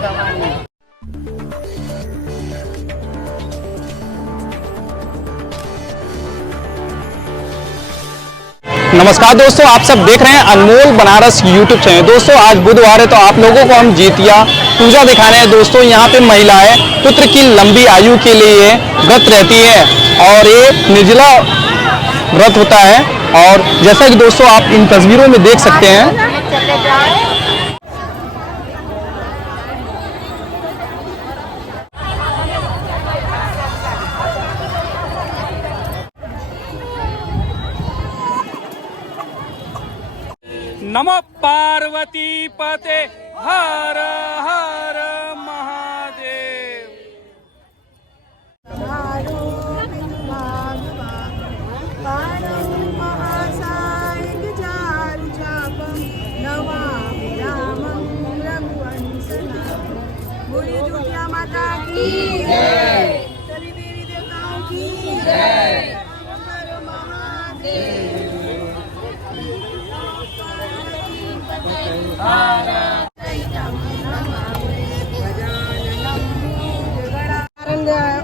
कहानी। नमस्कार दोस्तों, आप सब देख रहे हैं अनमोल बनारस यूट्यूब चैनल। दोस्तों आज बुधवार है तो आप लोगों को हम जितिया पूजा दिखा रहे हैं। दोस्तों यहाँ पे महिलाएं पुत्र की लंबी आयु के लिए व्रत रहती है और ये निर्जला व्रत होता है। और जैसा कि दोस्तों आप इन तस्वीरों में देख सकते हैं, नमो पार्वती पते हर हर महादेव। माता की जय, सभी देवी देवताओं की जय, हर महादेव।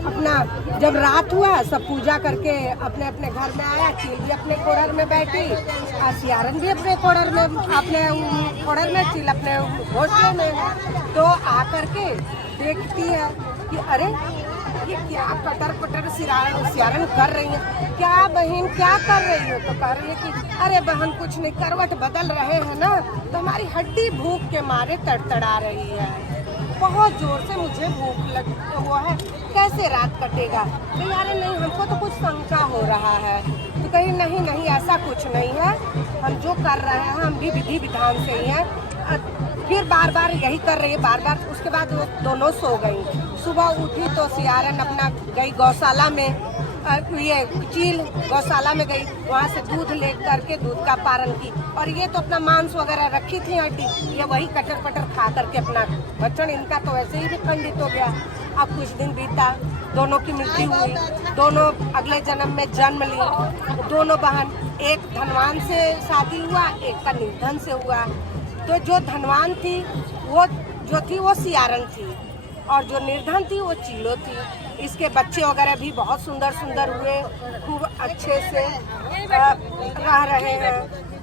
अपना जब रात हुआ सब पूजा करके अपने अपने घर में आया। चील भी अपने कोड़र में बैठी और सियारन भी अपने कोड़र में चील अपने घोंसले में। तो आकर के देखती है कि अरे ये क्या पटर पटर सियारन कर रही है, क्या बहन क्या कर रही हो? तो कह रही है कि अरे बहन कुछ नहीं, करवट बदल रहे हैं ना तो हमारी हड्डी भूख के मारे तड़तड़ा रही है, बहुत जोर से मुझे भूख लग हुआ है, कैसे रात कटेगा? तो यार नहीं, हमको तो कुछ शंका हो रहा है। तो कहीं नहीं नहीं ऐसा कुछ नहीं है, हम जो कर रहे हैं हम भी विधि विधान से ही हैं। फिर बार बार यही कर रही है बार बार। उसके बाद वो दोनों सो गई। सुबह उठी तो सियारन अपना गई गौशाला में, ये चील गौशाला में गई, वहाँ से दूध ले करके दूध का पारण की। और ये तो अपना मांस वगैरह रखी थी हड्डी, ये वही कटर पटर खा करके अपना बच्चन इनका तो ऐसे ही भी खंडित हो गया। अब कुछ दिन बीता, दोनों की मृत्यु हुई, दोनों अगले जन्म में जन्म ली। दोनों बहन, एक धनवान से शादी हुआ, एक का निर्धन से हुआ। तो जो धनवान थी वो सियारन थी और जो निर्धन थी वो चीलो थी। इसके बच्चे वगैरह भी बहुत सुंदर सुंदर हुए, खूब अच्छे से रह रहे हैं,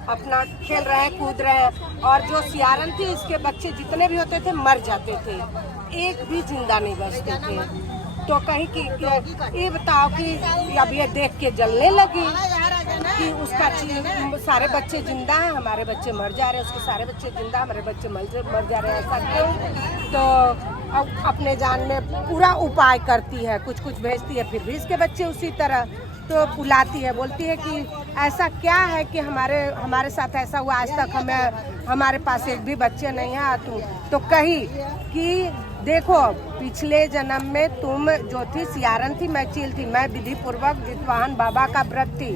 अपना खेल रहे हैं, कूद रहे हैं। और जो सियारन थी इसके बच्चे जितने भी होते थे मर जाते थे, एक भी जिंदा नहीं बचते थे। तो कहीं कि ये बताओ कि अब ये देख के जलने लगी कि उसका सारे बच्चे जिंदा हैं, हमारे बच्चे मर जा रहे हैं, उसके सारे बच्चे जिंदा, हमारे बच्चे मर जा रहे हैं, ऐसा क्यों? तो अब अपने जान में पूरा उपाय करती है, कुछ कुछ भेजती है, फिर भी इसके बच्चे उसी तरह। तो बुलाती है, बोलती है कि ऐसा क्या है कि हमारे साथ ऐसा हुआ, आज तक हमारे पास एक भी बच्चे नहीं है। तो कही कि देखो पिछले जन्म में तुम जो थी सियारन थी, मैं चील थी, मैं विधि पूर्वक जितवाहन बाबा का व्रत थी,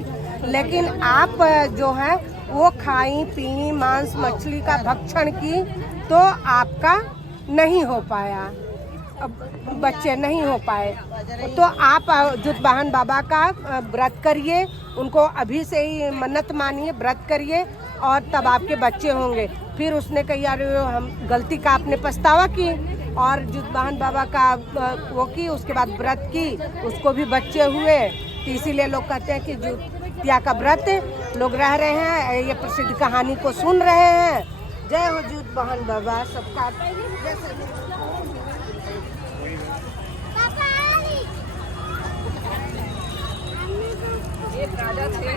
लेकिन आप जो है वो खाई पी मांस मछली का भक्षण की तो आपका नहीं हो पाया, बच्चे नहीं हो पाए। तो आप जितवाहन बाबा का व्रत करिए, उनको अभी से ही मन्नत मानिए, व्रत करिए और तब आपके बच्चे होंगे। फिर उसने कही अरे हम गलती का आपने पछतावा की और जितवाहन बाबा का वो की, उसके बाद व्रत की, उसको भी बच्चे हुए। तो इसीलिए लोग कहते हैं कि जितिया का व्रत लोग रह रहे हैं, ये प्रसिद्ध कहानी को सुन रहे हैं। जय हो जितवाहन बाबा सबका। एक राजा थे,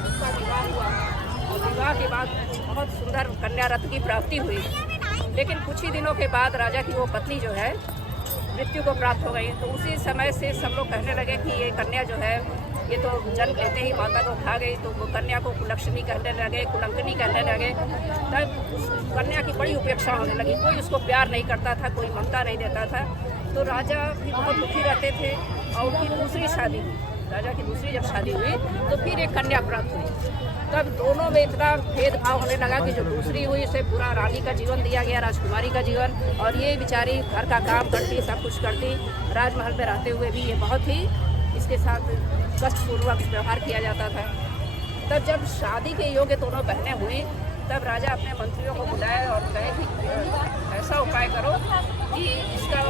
उसका विवाह हुआ और विवाह के बाद बहुत सुंदर कन्या रत्न की प्राप्ति हुई। लेकिन कुछ ही दिनों के बाद राजा की वो पत्नी जो है मृत्यु को प्राप्त हो गई। तो उसी समय से सब लोग कहने लगे कि ये कन्या जो है ये तो जन्म लेते ही माता को खा गई। तो वो कन्या को कुलक्षणी कहने लगे, कुलंकनी कहने लगे। तब उस कन्या की बड़ी उपेक्षा होने लगी, कोई उसको प्यार नहीं करता था, कोई ममता नहीं देता था। तो राजा भी बहुत दुखी रहते थे और उनकी दूसरी शादी हुई। राजा की दूसरी जब शादी हुई तो फिर एक कन्या प्राप्त हुई। तब दोनों में इतना भेदभाव होने लगा कि जो दूसरी हुई उसे पूरा रानी का जीवन दिया गया, राजकुमारी का जीवन, और ये बेचारी घर का काम करती, सब कुछ करती, राजमहल में रहते हुए भी ये बहुत ही इसके साथ कष्टपूर्वक व्यवहार किया जाता था। तब जब शादी के योग्य दोनों बहनें हुई तब राजा अपने मंत्रियों को बुलाए और कहे कि ऐसा उपाय करो कि इसका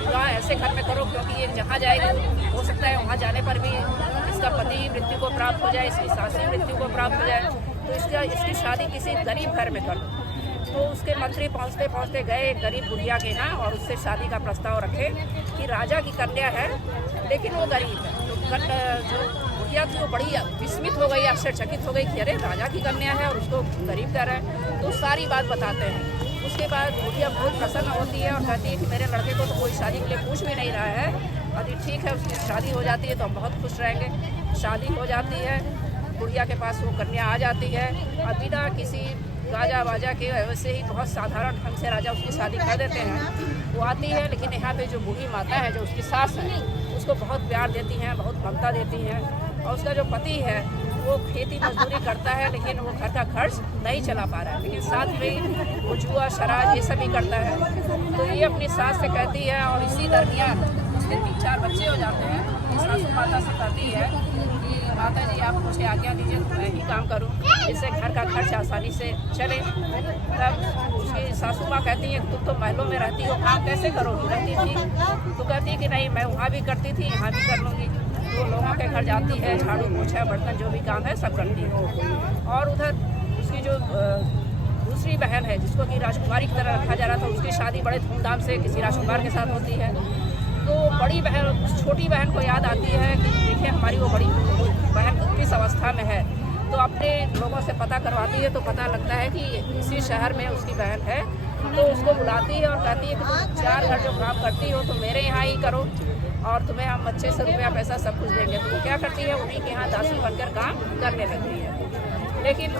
विवाह ऐसे घर में करो, क्योंकि ये जहाँ जाएगी हो सकता है वहाँ जाने पर भी इसका पति मृत्यु को प्राप्त हो जाए, इसकी सासी मृत्यु को प्राप्त हो जाए, तो इसकी शादी किसी गरीब घर में कर दो। तो उसके मंत्री पहुँचते पहुँचते गए एक गरीब बुढ़िया के यहाँ और उससे शादी का प्रस्ताव रखे कि राजा की कन्या है लेकिन वो गरीब है। तो जो बुढ़िया थी वो बड़ी विस्मित हो गई, आश्चर्यचकित हो गई कि अरे राजा की कन्या है और उसको गरीब कह रहा है। तो सारी बात बताते हैं। उसके बाद बुढ़िया बहुत प्रसन्न होती है और कहती है कि मेरे लड़के को तो कोई शादी के लिए पूछ भी नहीं रहा है, यदि ठीक है उसकी शादी हो जाती है तो हम बहुत खुश रहेंगे। शादी हो जाती है, बुढ़िया के पास वो कन्या आ जाती है और बिना किसी गाजा वाजा के वैसे ही बहुत साधारण ढंग से राजा उसकी शादी कर देते हैं। वो आती है, लेकिन यहाँ पे जो बूढ़ी माता है जो उसकी सास है उसको बहुत प्यार देती हैं, बहुत ममता देती हैं। और उसका जो पति है वो खेती मजदूरी करता है लेकिन वो घर का खर्च नहीं चला पा रहा है, लेकिन साथ में वो जुआ शराब ये सब भी करता है। तो ये अपनी सास से कहती है और इसी दरमियान उसके 3-4 बच्चे हो जाते हैं। सासू माता से कहती है कि माता जी आप मुझे आज्ञा दीजिए तो मैं ही काम करूं जिससे घर का खर्च आसानी से चले। तब उसकी सासू माँ कहती है तुम तो महलों में रहती हो, काम कैसे करोगी? रहती थी तो कहती कि नहीं मैं वहाँ भी करती थी यहाँ भी कर लूँगी। तो लोगों के घर जाती है, झाड़ू पोछा बर्तन जो भी काम है सब करती है। और उधर उसकी जो दूसरी बहन है जिसको कि राजकुमारी की तरह रखा जा रहा था, उसकी शादी बड़े धूमधाम से किसी राजकुमार के साथ होती है। तो बड़ी बहन छोटी बहन को याद आती है कि देखिए हमारी वो बड़ी बहन किस अवस्था में है। तो अपने लोगों से पता करवाती है तो पता लगता है कि इसी शहर में उसकी बहन है। तो उसको बुलाती है और कहती है कि तुम 4 घर जो काम करती हो तो मेरे यहाँ ही करो और तुम्हें हम अच्छे से रुपया पैसा सब कुछ देंगे। तो वो क्या करती है उन्हीं के यहाँ दासी बनकर काम करने लगती है। लेकिन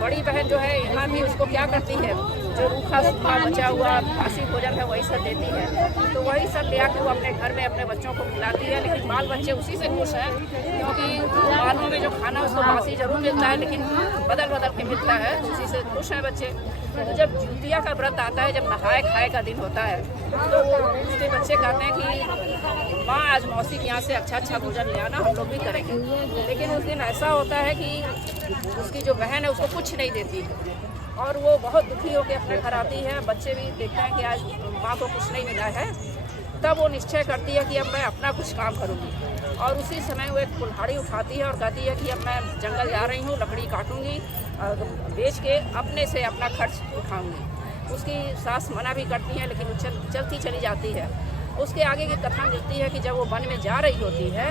बड़ी बहन जो है यहाँ भी उसको क्या करती है, जो रूखा सूखा बचा हुआ बासी भोजन है वही सब देती है। तो वही सब ले आकर वो अपने घर में अपने बच्चों को खिलाती है। लेकिन बाल बच्चे उसी से खुश हैं क्योंकि बालों में जो खाना उसको बासी जरूर मिलता है लेकिन बदल बदल के मिलता है, उसी से खुश हैं बच्चे। तो जब जितिया का व्रत आता है, जब नहाए खाए का दिन होता है, तो उसके बच्चे कहते हैं कि माँ आज मौसी के यहाँ से अच्छा भोजन ले आना, हम लोग भी करेंगे। लेकिन उस दिन ऐसा होता है कि उसकी जो बहन है उसको कुछ नहीं देती और वो बहुत दुखी होकर अपने घर आती है। बच्चे भी देखते हैं कि आज माँ को कुछ नहीं मिला है। तब वो निश्चय करती है कि अब मैं अपना कुछ काम करूँगी और उसी समय वो एक कुल्हाड़ी उठाती है और कहती है कि अब मैं जंगल जा रही हूँ, लकड़ी काटूँगी और बेच के अपने से अपना खर्च उठाऊँगी। उसकी सास मना भी करती है लेकिन वो चलती चली जाती है। उसके आगे की कथा मिलती है कि जब वो वन में जा रही होती है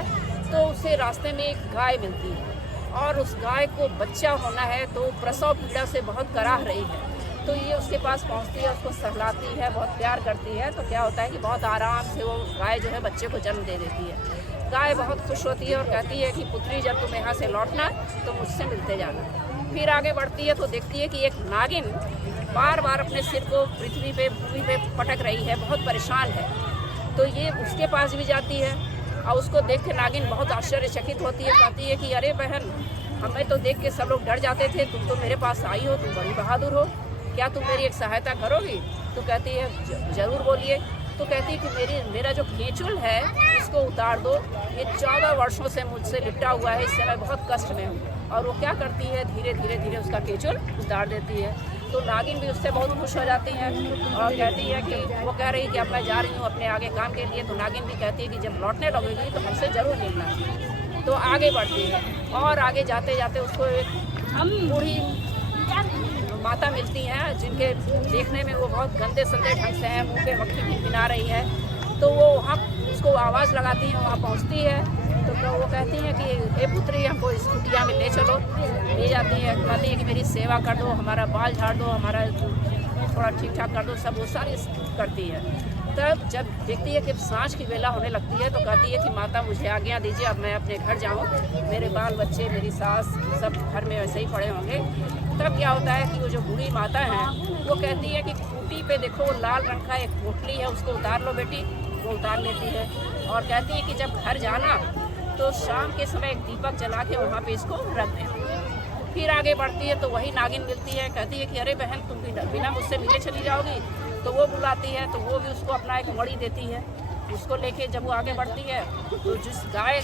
तो उसे रास्ते में एक गाय मिलती है और उस गाय को बच्चा होना है तो प्रसव पीड़ा से बहुत कराह रही है। तो ये उसके पास पहुंचती है, उसको सहलाती है, बहुत प्यार करती है। तो क्या होता है कि बहुत आराम से वो गाय जो है बच्चे को जन्म दे देती है। गाय बहुत खुश होती है और कहती है कि पुत्री जब तुम यहाँ से लौटना तो मुझसे मिलते जाना। फिर आगे बढ़ती है तो देखती है कि एक नागिन बार बार अपने सिर को भूमि पे पटक रही है, बहुत परेशान है। तो ये उसके पास भी जाती है और उसको देख के नागिन बहुत आश्चर्यचकित होती है, कहती है कि अरे बहन हमें तो देख के सब लोग डर जाते थे, तुम तो मेरे पास आई हो, तुम बड़ी बहादुर हो, क्या तुम मेरी एक सहायता करोगी? तो कहती है जरूर बोलिए। तो कहती है कि मेरा जो केचुल है इसको उतार दो, ये 14 वर्षों से मुझसे लिपटा हुआ है, इससे मैं बहुत कष्ट में हूँ। और वो क्या करती है धीरे धीरे उसका केचुल उतार देती है। तो नागिन भी उससे बहुत खुश हो जाती है और कहती है कि वो कह रही है कि अब मैं जा रही हूँ अपने आगे काम के लिए। तो नागिन भी कहती है कि जब लौटने लगेगी तो हमसे ज़रूर मिलना। तो आगे बढ़ती है और आगे जाते जाते उसको एक बूढ़ी माता मिलती हैं जिनके देखने में वो बहुत गंदे संदे ढंग से हैं, मुँह पे मक्खी भी पिना रही है। तो वो वहाँ उसको आवाज़ लगाती हैं, वहाँ पहुँचती है। तो वो कहती हैं कि हे पुत्री हमको इस कुटिया में ले चलो। ले जाती है, कहती है कि मेरी सेवा कर दो, हमारा बाल झाड़ दो, हमारा थोड़ा ठीक ठाक कर दो, सब वो सारी करती है। तब जब देखती है कि सांझ की वेला होने लगती है तो कहती है कि माता मुझे आज्ञा दीजिए, अब मैं अपने घर जाऊँ, मेरे बाल बच्चे मेरी सास सब घर में वैसे ही पड़े होंगे। तब क्या होता है कि वो जो बूढ़ी माता है वो कहती है कि खूंटी पे देखो वो लाल रंग का एक पोटली है, उसको उतार लो बेटी। वो उतार लेती है और कहती है कि जब घर जाना तो शाम के समय एक दीपक जला के वहाँ पे इसको रख दें। फिर आगे बढ़ती है तो वही नागिन मिलती है, कहती है कि अरे बहन तुम बिना मुझसे मिले चली जाओगी। तो वो बुलाती है तो वो भी उसको अपना एक मणि देती है। उसको लेके जब वो आगे बढ़ती है तो जिस गाय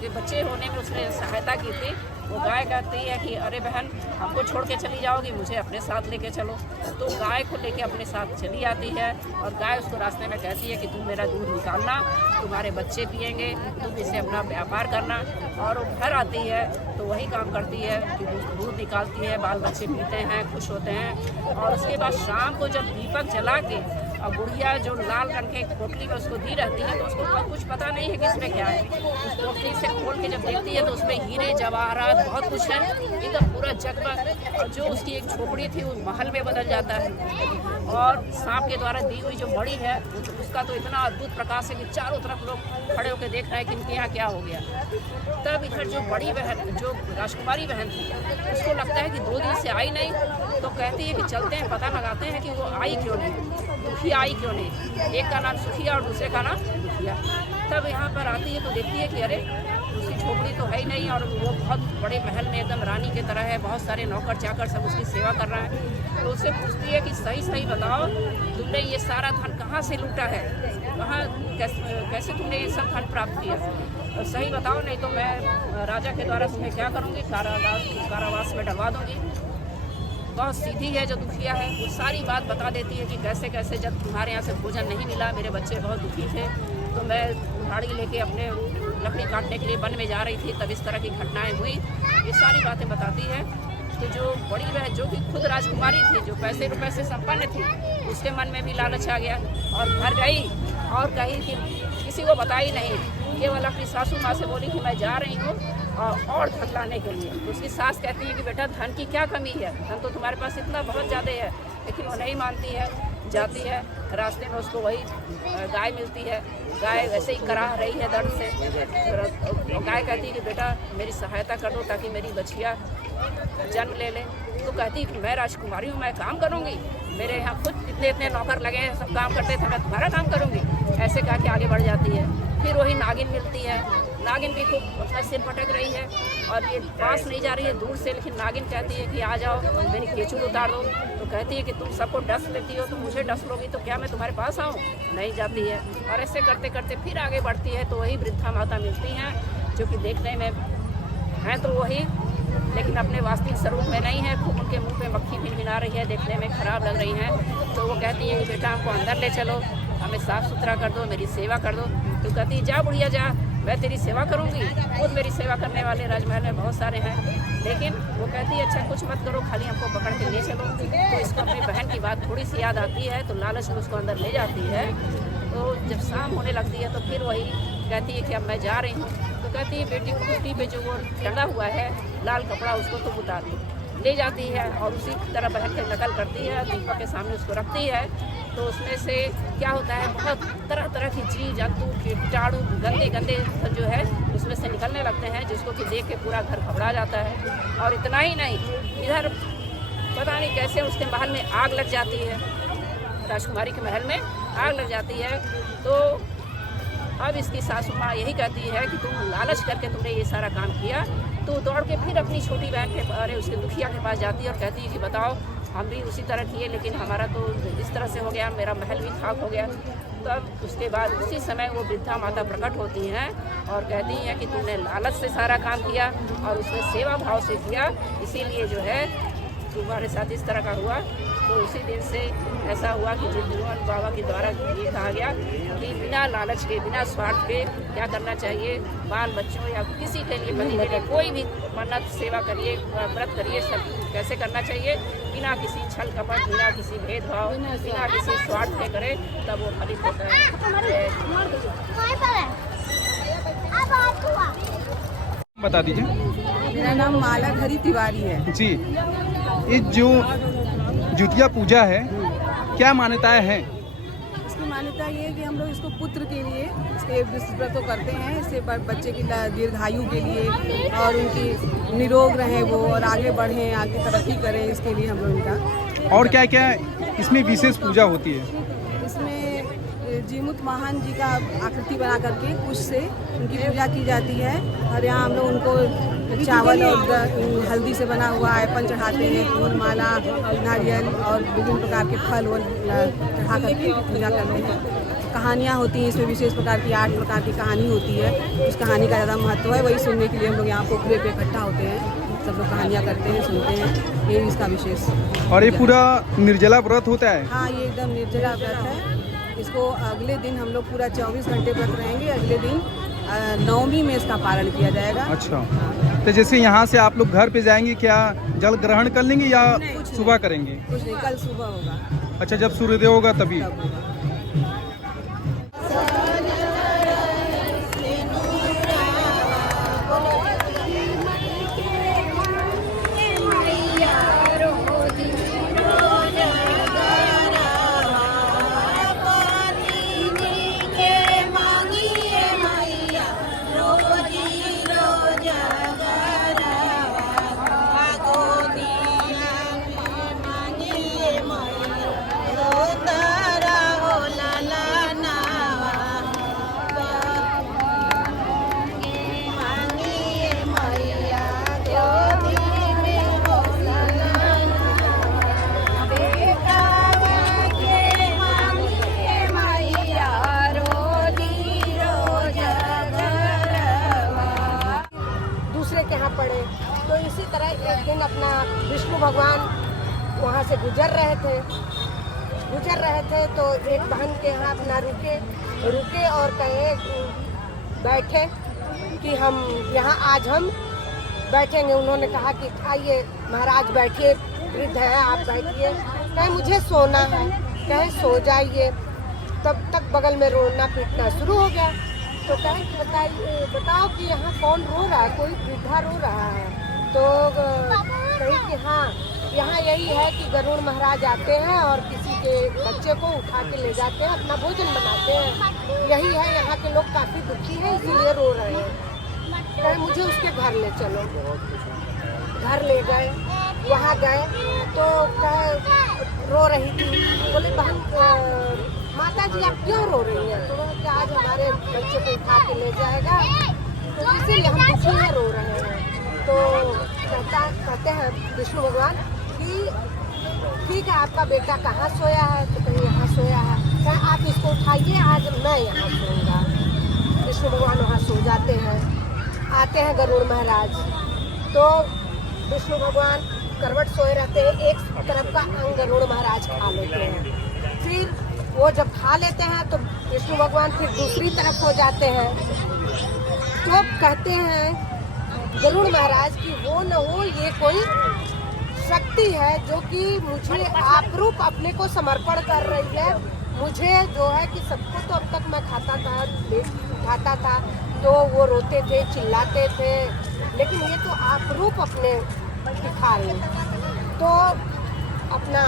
के बच्चे होने में उसने सहायता की थी वो गाय कहती है कि अरे बहन, हमको छोड़ के चली जाओगी, मुझे अपने साथ लेके चलो। तो गाय को लेके अपने साथ चली आती है और गाय उसको रास्ते में कहती है कि तुम मेरा दूध निकालना, तुम्हारे बच्चे पिएंगे, तुम इसे अपना व्यापार करना। और वो घर आती है तो वही काम करती है कि दूध निकालती है, बाल बच्चे पीते हैं, खुश होते हैं। और उसके बाद शाम को जब दीपक जला के और गुड़िया जो लाल रंग के पोटली में उसको दी रहती है, तो उसको कुछ पता नहीं है कि इसमें क्या है। उस पोटली से खोल के जब देखती है तो उसमें हीरे जवाहरात बहुत कुछ है, एकदम पूरा जगमग। और जो उसकी एक झोपड़ी थी वो महल में बदल जाता है। और सांप के द्वारा दी हुई जो मणि है उसका तो इतना अद्भुत प्रकाश है कि चारों तरफ लोग खड़े होकर देख रहे हैं कि इनके यहाँ क्या हो गया। तब इधर जो बड़ी बहन, जो राजकुमारी बहन थी, उसको लगता है कि 2 दिन से आई नहीं, तो कहती है कि चलते हैं, पता लगाते हैं कि वो आई क्यों नहीं, दुखिया आई क्यों नहीं। एक का नाम सुखिया और दूसरे का नाम दुखिया। तब यहाँ पर आती है तो देखती है कि अरे उसकी झोपड़ी तो है ही नहीं, और वो बहुत बड़े महल में एकदम रानी की तरह है, बहुत सारे नौकर चाकर सब उसकी सेवा कर रहे हैं। तो उससे पूछती है कि सही सही बताओ, तुमने ये सारा धन कहाँ से लूटा है, कहाँ कैसे तुमने ये सब धन प्राप्त किया, तो सही बताओ, नहीं तो मैं राजा के द्वारा तुम्हें क्या करूँगी, कारावास में डलवा दूँगी। बहुत सीधी है जो दुखिया है, वो सारी बात बता देती है कि कैसे कैसे जब तुम्हारे यहाँ से भोजन नहीं मिला, मेरे बच्चे बहुत दुखी थे, तो मैं कुल्हाड़ी लेके अपने लकड़ी काटने के लिए वन में जा रही थी, तब इस तरह की घटनाएं हुई। ये सारी बातें बताती है। तो जो बड़ी बहन जो कि खुद राजकुमारी थी, जो पैसे रुपए से संपन्न थी, उसके मन में भी लालच आ गया और घर गई और कही कि किसी को बताई नहीं, केवल अपनी सासू माँ से बोली कि मैं जा रही हूँ और धन लाने के लिए। तो उसकी सास कहती है कि बेटा धन की क्या कमी है, धन तो तुम्हारे पास इतना बहुत ज़्यादा है। लेकिन वो नहीं मानती है, जाती है, रास्ते में उसको वही गाय मिलती है। गाय वैसे ही कराह रही है दर्द से। गाय कहती है कि बेटा मेरी सहायता कर दो ताकि मेरी बछिया जन्म ले ले। तो कहती है कि मैं राजकुमारी हूँ, मैं काम करूँगी, मेरे यहाँ खुद इतने नौकर लगे हैं, सब काम करते थे, मैं तुम्हारा काम करूँगी, ऐसे कह के आगे बढ़ जाती है। फिर वही नागिन मिलती है। नागिन भी खूब अपना सिर पटक रही है और ये पास नहीं जा रही है दूर से, लेकिन नागिन कहती है कि आ जाओ, मेरी केचुल उतार दो। तो कहती है कि तुम सबको डस लेती हो, तो मुझे डस लोगी तो क्या मैं तुम्हारे पास आऊँ, नहीं जाती है। और ऐसे करते करते फिर आगे बढ़ती है तो वही वृद्धा माता मिलती हैं, जो कि देखने में हैं तो वही, लेकिन अपने वास्तविक स्वरूप में नहीं है। खूब उनके मुंह पे मक्खी भिनभिना रही है, देखने में खराब लग रही हैं। तो वो कहती है कि बेटा हमको अंदर ले चलो, हमें साफ़ सुथरा कर दो, मेरी सेवा कर दो। तो कहती है जा बुढ़िया जा, मैं तेरी सेवा करूँगी। खुद मेरी सेवा करने वाले राजमहल में बहुत सारे हैं, लेकिन वो कहती है अच्छा कुछ मत करो, खाली हमको पकड़ के ले चलो। तो इसको अपनी बहन की बात थोड़ी सी याद आती है, तो लालच में उसको अंदर ले जाती है। तो जब शाम होने लगती है तो फिर वही कहती है कि अब मैं जा रही हूँ। तो कहती है बेटी कुर्ती पे जो वो टंगा हुआ है लाल कपड़ा, उसको तुम उतार दो। ले जाती है और उसी तरह बहन की नकल करती है, दीपक के सामने उसको रखती है। तो उसमें से क्या होता है, बहुत तरह तरह की जीव जंतु, कीटाणु, गंदे गंदे जो है उसमें से निकलने लगते हैं, जिसको कि देख के पूरा घर घबरा जाता है। और इतना ही नहीं, इधर पता नहीं कैसे उसके महल में आग लग जाती है, राजकुमारी के महल में आग लग जाती है। तो अब इसकी सासू माँ यही कहती है कि तुम लालच करके तुमने ये सारा काम किया। तो दौड़ के फिर अपनी छोटी बहन के अरे उसके दुखिया के पास जाती है और कहती है कि बताओ हम भी उसी तरह किए, लेकिन हमारा तो इस तरह से हो गया, मेरा महल भी खाक हो गया। तब उसके बाद उसी समय वो वृद्धा माता प्रकट होती हैं और कहती हैं कि तुमने लालच से सारा काम किया और उसमें सेवा भाव से किया, इसीलिए जो है तुम्हारे साथ इस तरह का हुआ। तो उसी दिन से ऐसा हुआ कि जिद्दीवन बाबा के द्वारा ये कहा गया कि बिना लालच के, बिना स्वार्थ के क्या करना चाहिए, बाल बच्चों या किसी के लिए, पति के लिए, कोई भी मन्नत सेवा करिए, व्रत करिए, सब कैसे करना चाहिए, बिना किसी छल कपट, बिना किसी भेदभाव, बिना किसी स्वार्थ के करें, तब वो फलित होता है। बता दीजिए। मेरा नाम माला धरी तिवारी है जी। ये जो जुतिया पूजा है, क्या मान्यताएं हैं? इसकी मान्यता ये है कि हम लोग इसको पुत्र के लिए इसके व्रत करते हैं, इससे बच्चे की दीर्घायु के लिए और उनकी निरोग रहे वो और आगे बढ़ें, आगे तरक्की करें, इसके लिए हम लोग इनका। और क्या क्या इसमें विशेष पूजा होती है? इसमें जीमुत महान जी का आकृति बना करके कुश से उनकी पूजा की जाती है और यहाँ हम लोग उनको चावल और हल्दी से बना हुआ आयपन चढ़ाते हैं, फूल माला नारियल और विभिन्न प्रकार के फल वो चढ़ा करके पूजा करते हैं। कहानियाँ होती हैं इसमें, विशेष प्रकार की 8 प्रकार की कहानी होती है, उस कहानी का ज़्यादा महत्व है, वही सुनने के लिए हम लोग यहाँ पोखरे पे इकट्ठा होते हैं। सब लोग कहानियाँ करते हैं, सुनते हैं, ये इसका विशेष। और ये पूरा निर्जला व्रत होता है? हाँ, ये एकदम निर्जला व्रत है। इसको अगले दिन हम लोग पूरा 24 घंटे व्रत रहेंगे। अगले दिन नवमी में इसका पारण किया जाएगा। अच्छा, तो जैसे यहाँ से आप लोग घर पे जाएंगे, क्या जल ग्रहण कर लेंगे या सुबह करेंगे? कुछ नहीं, कल सुबह होगा। अच्छा, जब सूर्योदय होगा तभी? तब होगा। के यहाँ पड़े। तो इसी तरह एक दिन अपना विष्णु भगवान वहाँ से गुजर रहे थे तो एक बहन के यहाँ अपना रुके और कहे बैठे कि हम यहाँ आज हम बैठेंगे। उन्होंने कहा कि आइए महाराज बैठिए, वृद्ध है आप बैठिए। कहे मुझे सोना है, कहे सो जाइए। तब तक बगल में रोना पीटना शुरू हो गया। तो कहे कि बताओ कि यहाँ कौन रो रहा है, कोई वृद्धा रो रहा है। तो कही कि हाँ, यहाँ यही है कि गरुड़ महाराज आते हैं और किसी के बच्चे को उठा के ले जाते हैं, अपना भोजन बनाते हैं। यही है, यहाँ के लोग काफ़ी दुखी हैं इसीलिए रो रहे हैं। कहे मुझे उसके घर ले चलो। घर ले गए, वहाँ गए तो कहे रो रही थी। बोले बहन माता जी आप क्यों रो रही हैं? तो कि आज हमारे बच्चे को उठा के ले जाएगा तो इसीलिए हम दुखी में रो रहे हैं। तो कहते हैं विष्णु भगवान कि ठीक है, आपका बेटा कहाँ सोया है? तो कहीं यहाँ सोया है। कहें आप इसको उठाइए, आज मैं यहाँ सोऊंगा। विष्णु भगवान वहाँ सो जाते हैं। आते हैं गरुड़ महाराज तो विष्णु भगवान करवट सोए रहते हैं, एक तरफ का अंग गरुड़ महाराज खा लेते हैं। फिर वो जब खा लेते हैं तो विष्णु भगवान फिर दूसरी तरफ हो जाते हैं। तो कहते हैं गरुड़ महाराज की वो न हो, ये कोई शक्ति है जो कि मुझे आप रूप अपने को समर्पण कर रही है। मुझे जो है कि सबको तो अब तक मैं खाता था तो वो रोते थे, चिल्लाते थे, लेकिन ये तो आप रूप अपने दिखा रहे हैं। तो अपना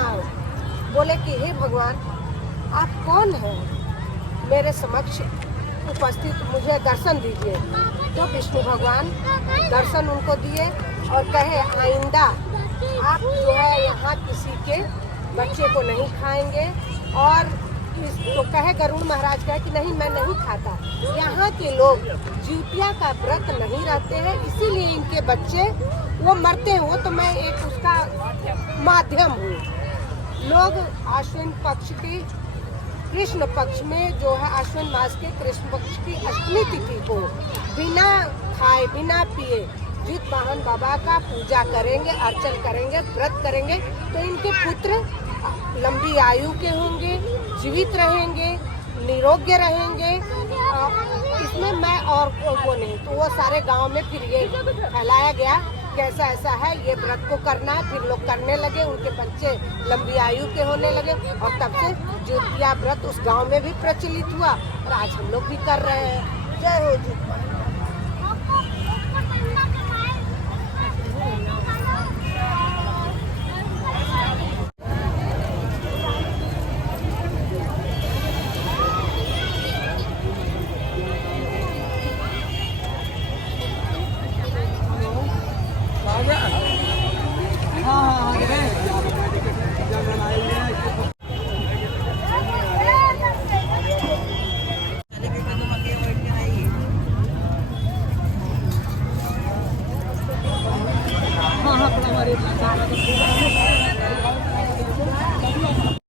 बोले कि हे भगवान आप कौन हैं, मेरे समक्ष उपस्थित, मुझे दर्शन दीजिए। तो विष्णु भगवान दर्शन उनको दिए और कहे आइंदा आप जो है यहाँ किसी के बच्चे को नहीं खाएंगे। और तो कहे गरुड़ महाराज कहे कि नहीं मैं नहीं खाता, यहाँ के लोग जिउतिया का व्रत नहीं रहते हैं इसीलिए इनके बच्चे वो मरते हैं। वो तो मैं एक उसका माध्यम हूँ। लोग आश्विन पक्ष की कृष्ण पक्ष में जो है आश्विन मास के कृष्ण पक्ष की अष्टमी तिथि को बिना खाए बिना पिए जित वाहन बाबा का पूजा करेंगे, अर्चन करेंगे, व्रत करेंगे तो इनके पुत्र लंबी आयु के होंगे, जीवित रहेंगे, निरोग्य रहेंगे। इसमें मैं और वो नहीं। तो वो सारे गांव में फिर ये फैलाया गया कैसा ऐसा है, ये व्रत को करना है। फिर लोग करने लगे, उनके बच्चे लंबी आयु के होने लगे और तब से जिउतिया व्रत उस गांव में भी प्रचलित हुआ और आज हम लोग भी कर रहे हैं। जय हो जी।